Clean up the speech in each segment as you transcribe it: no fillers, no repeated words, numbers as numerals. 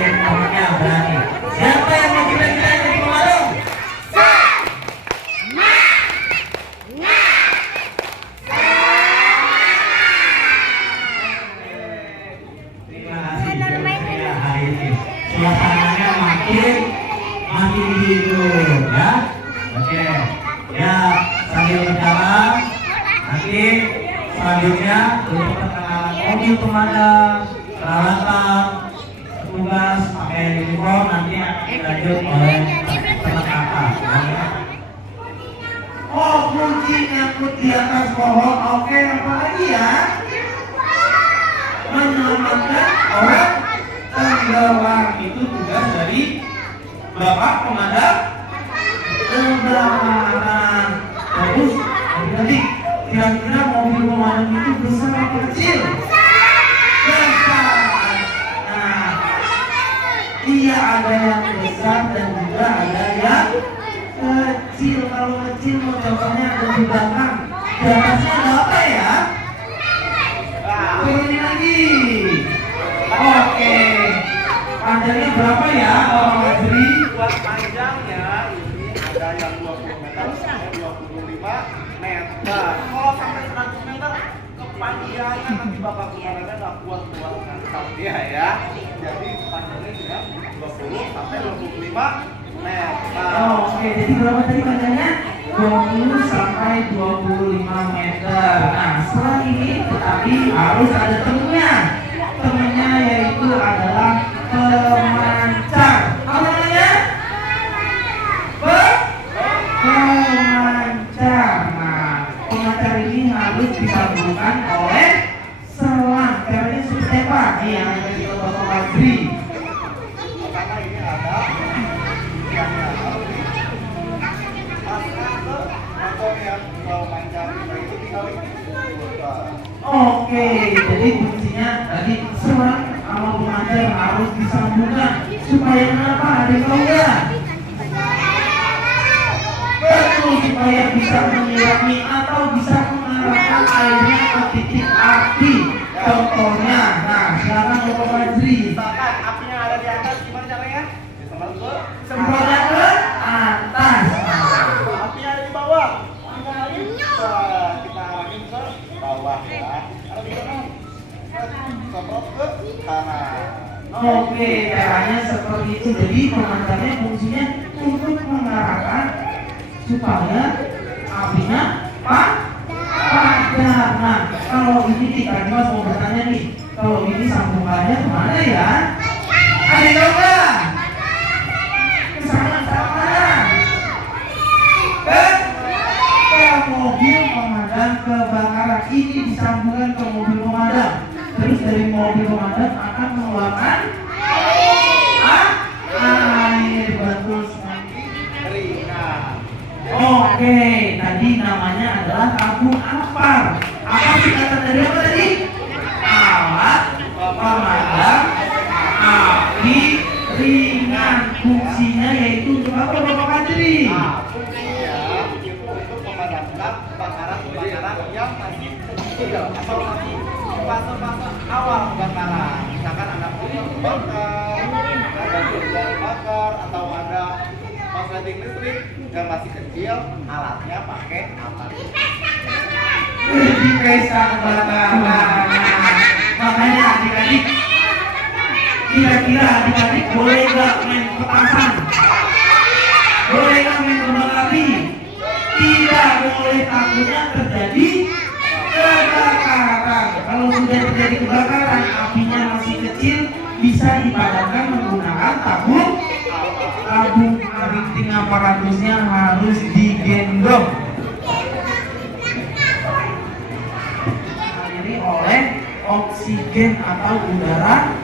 temennya berani. Siapa yang mau kita jadi pemadam? Terima kasih ya hari ini. Suasananya makin hidup ya. Oke. Ya sambil berjalan nanti selanjutnya untuk perkenalan mobil pemadam, peralatan, tugas pakai uniform nanti akan dilanjut oleh teman kakak. Oh, kunci nyangkut di atas pohon. Oke, apa lagi ya? Menyelamatkan orang tenggelam itu tugas dari Bapak Pemadam Kebakaran. Terus tadi kira-kira mobil pemadam itu besar atau kecil? Besar. Nah, iya ada yang besar dan juga ada yang kecil. Kalau kecil mau contohnya ada di belakang. Di atasnya ada apa ya? Turunin lagi. Oke. Panjangnya berapa ya, Pak Majri? Buat panjangnya ini ada yang 20 meter sampai 25 meter. Kalau sampai 100 meter kepanjangan nanti bapak kemarinnya nggak kuat ngangkat dia ya. Jadi panjangnya juga 20 sampai 25 meter. Oke, jadi berapa tadi panjangnya? 20 sampai 25 meter. Nah, setelah ini tetapi harus ada temennya. Temennya yaitu adalah pemancang. Apa namanya? Pemancang. Nah, pemancang ini harus disambungkan oleh selang. Caranya seperti apa? Nih yang ada di Bapak Majri. Karena ini ada yang motor yang mau panjang itu tinggal Oke, jadi kuncinya tadi selang sama pemancang harus disambungkan supaya kenapa? Ada yang tahu nggak? Betul, supaya bisa menyirami atau bisa mengarahkan airnya ke titik api. Contohnya, nah silakan Bapak Majri. misalkan apinya ada di atas gimana caranya? Semprotnya ke atas. Apinya ada di bawah kita arahin ke bawah ya. Ada di kanan semprot ke kanan. Oke, caranya seperti itu. Jadi pemancangnya fungsinya untuk mengarahkan supaya apinya padam. Nah, kalau ini Kak Dimas mau bertanya nih, kalau ini sambungannya kemana ya? Ada yang tahu nggak? Kesana mana? Ke mobil pemadam kebakaran. Ini disambungkan ke mobil pemadam. Terus dari mobil pemadam akan mengeluarkan air. Betul sekali. Ringan. Oke, tadi namanya adalah tabung ampar. Apa singkatan dari apa tadi? Alat pemadam api ringan. Fungsinya yaitu untuk apa Bapak Majri? Fungsinya itu untuk memadamkan kebakaran yang masih kecil atau masih fase-fase awal kebakaran. Misalkan ada motor terbakar, ada jalan bakar, atau ada korsleting listrik yang masih kecil, alatnya pakai apa? Di pesta kebakaran. Makanya adik-adik, kira-kira adik-adik boleh nggak main petasan? Boleh nggak main kembang api? Tidak boleh, takutnya terjadi kebakaran. Kalau sudah terjadi kebakaran, apinya masih kecil, bisa dipadamkan menggunakan tabung rating aparatusnya harus digendong. Dialiri oleh oksigen atau udara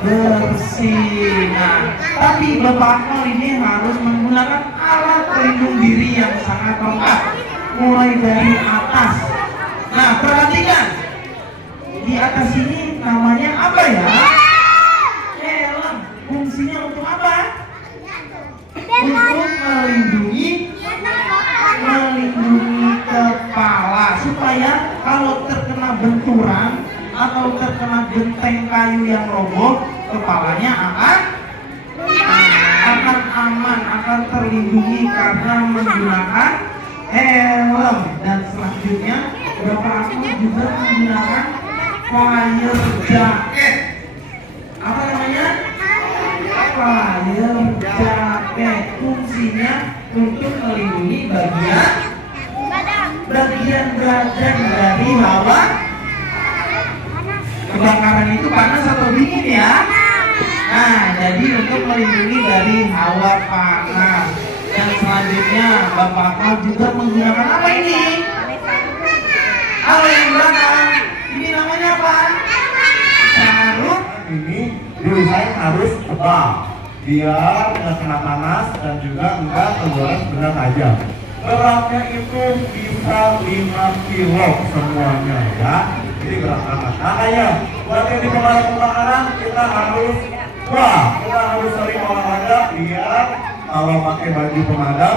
bersih. Nah, tapi Bapak Akmal ini harus menggunakan alat pelindung diri yang sangat lengkap, mulai dari atas. Nah, perhatikan di atas ini namanya apa ya? Helm. Fungsinya untuk apa? Untuk melindungi kepala, supaya kalau terkena benturan atau terkena genteng kayu yang roboh, kepalanya akan akan terlindungi karena menggunakan helm. Dan selanjutnya Bapak Akmal juga menggunakan fire jacket. Apa namanya? Fire jacket. Fungsinya untuk melindungi bagian badan dari hawa kebakaran. Itu panas atau dingin ya? Nah, jadi untuk melindungi dari hawa panas. Dan selanjutnya Bapak Akmal juga menggunakan apa ini? Halo yang belakang, ini namanya apa? Sarung. Ini desain harus tebal biar nggak kena panas dan juga enggak keluar benda tajam. Beratnya itu bisa 5 kilo semuanya ya. Jadi berat banget. Makanya buat yang di pemadam kebakaran kita harus sering olahraga biar kalau pakai baju pemadam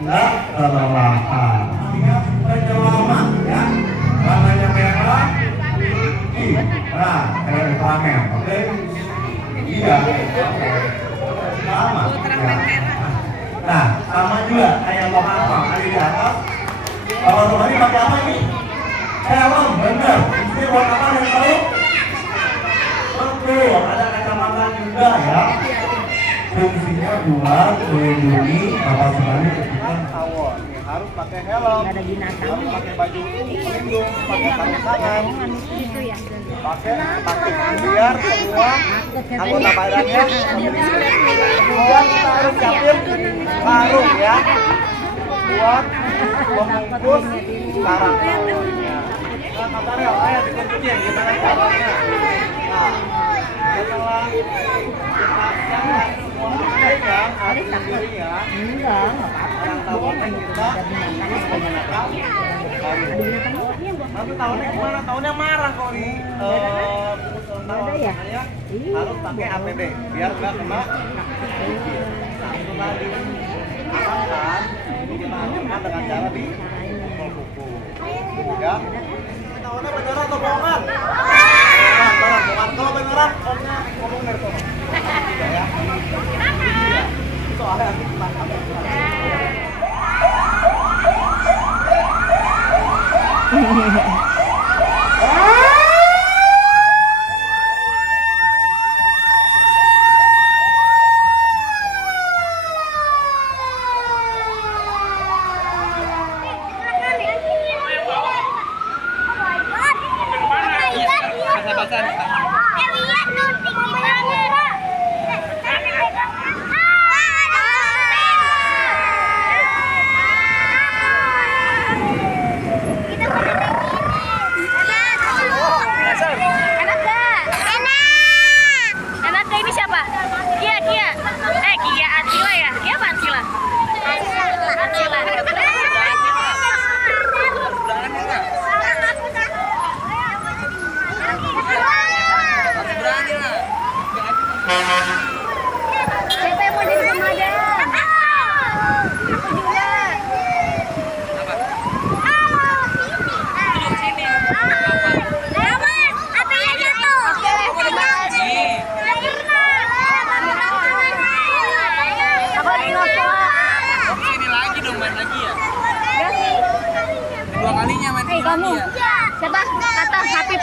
nggak kelelahan. Penyelamat ya. Warnanya merah. Nah, kayak reklamen, oke? Iya. Sama. Ya. Nah, sama juga kayak lo apa? Ada di atas. Kalau teman ini pakai apa ini? Helm, bener. Ini buat apa yang tahu? Betul, ada kacamata juga ya. Fungsinya buat melindungi kapal selam ketika tawon. Harus pakai helm, harus pakai baju pelindung, pakai sarung tangan, pakai biar semua anggota badannya. Kemudian kita harus siapin sarung ya, buat membungkus sarang tawonnya. Nah, Kak Tarel, ayo ditunjukin gimana caranya. Nah, setelah kita siapkan semua yang harus sendiri ya. Sarang tawonnya kita menggunakan tapi tahunnya gimana? Tahunnya marah kok nih. Makanya harus pakai APD biar nggak kena. Setelah diamankan, kita amankan dengan cara dipukul-pukul. Ya. Tahunnya beneran atau bohongan? Bohongan. Kalau beneran, omnya ngomong dari sana. Tidak ya. Soalnya nanti kita kamu siapa kata Habib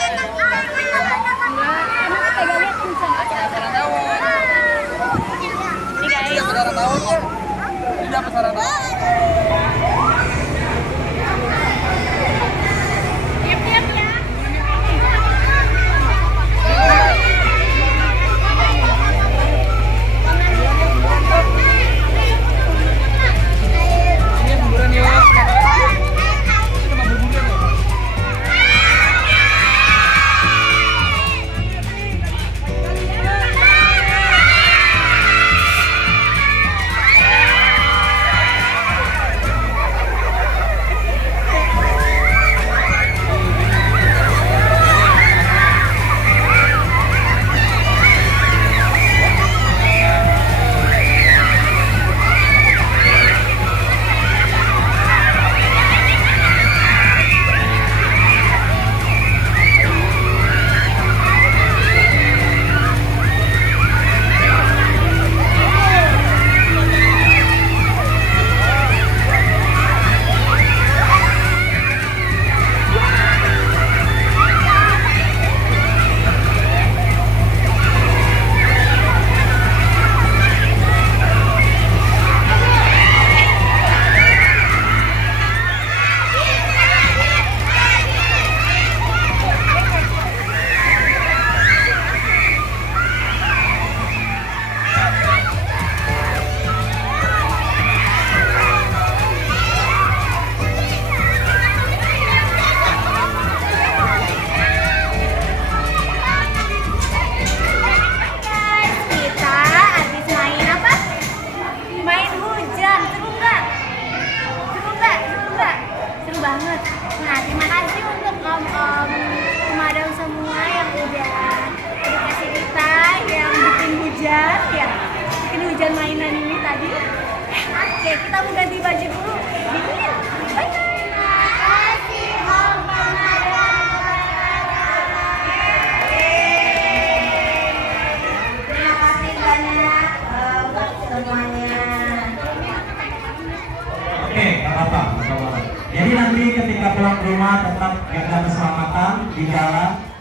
hujan mainan ini tadi. Oke, kita mau ganti baju dulu. Bye. Terima kasih banyak buat semuanya. Oke, nggak apa-apa. Jadi nanti ketika pulang ke rumah tetap jaga keselamatan di jalan.